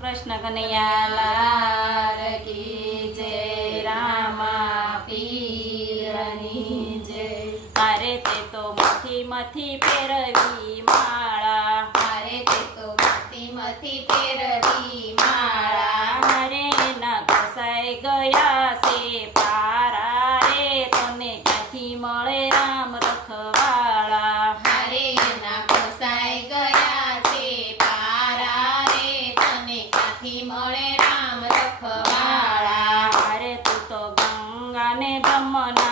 કૃષ્ણ કનૈયાલાલ કી જય, રામા પીરની તે તો મથી પેરવી માળા. મારે તે તો મથી મથી પેરવી માળા. મને બ્રહ્મના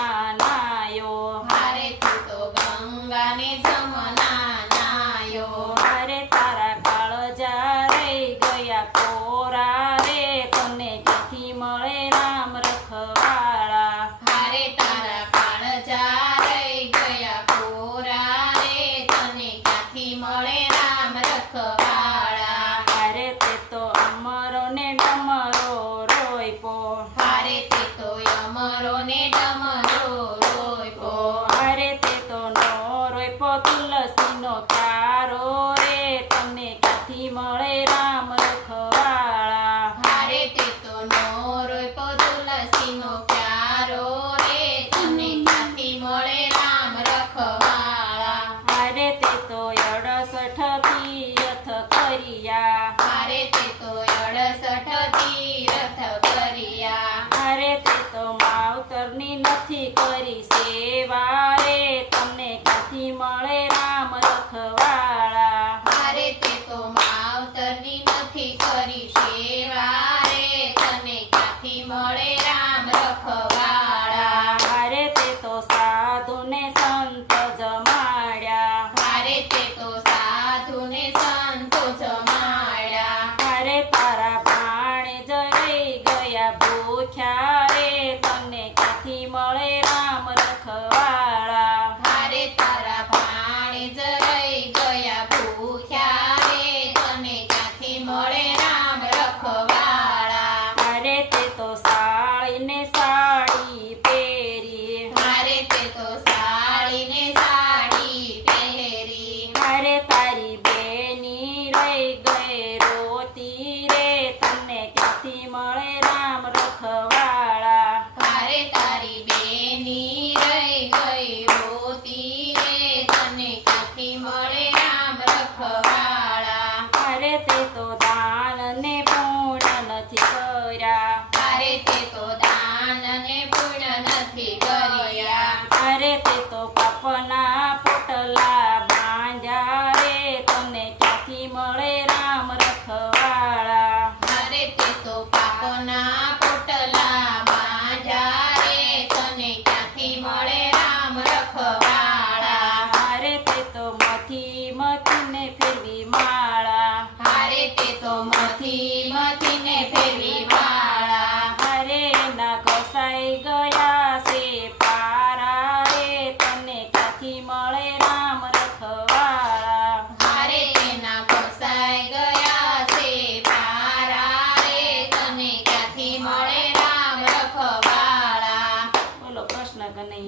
કરી સેવા રે તમને ક્યાંથી મળે રામ રખવાળા? અરે તે તો માવતરની રે તો પાપના પોટલા બાંધ્યા રે તને ક્યાંથી મળે રામ રખવાળા? મારે મારે તે તો મથી મથીને ફેરવી માળા. હારે તે તો મથી મથીને ફેરવી માળા. હરે ના ઘસાઈ ગયા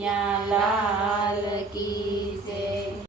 કનૈયા લાલ.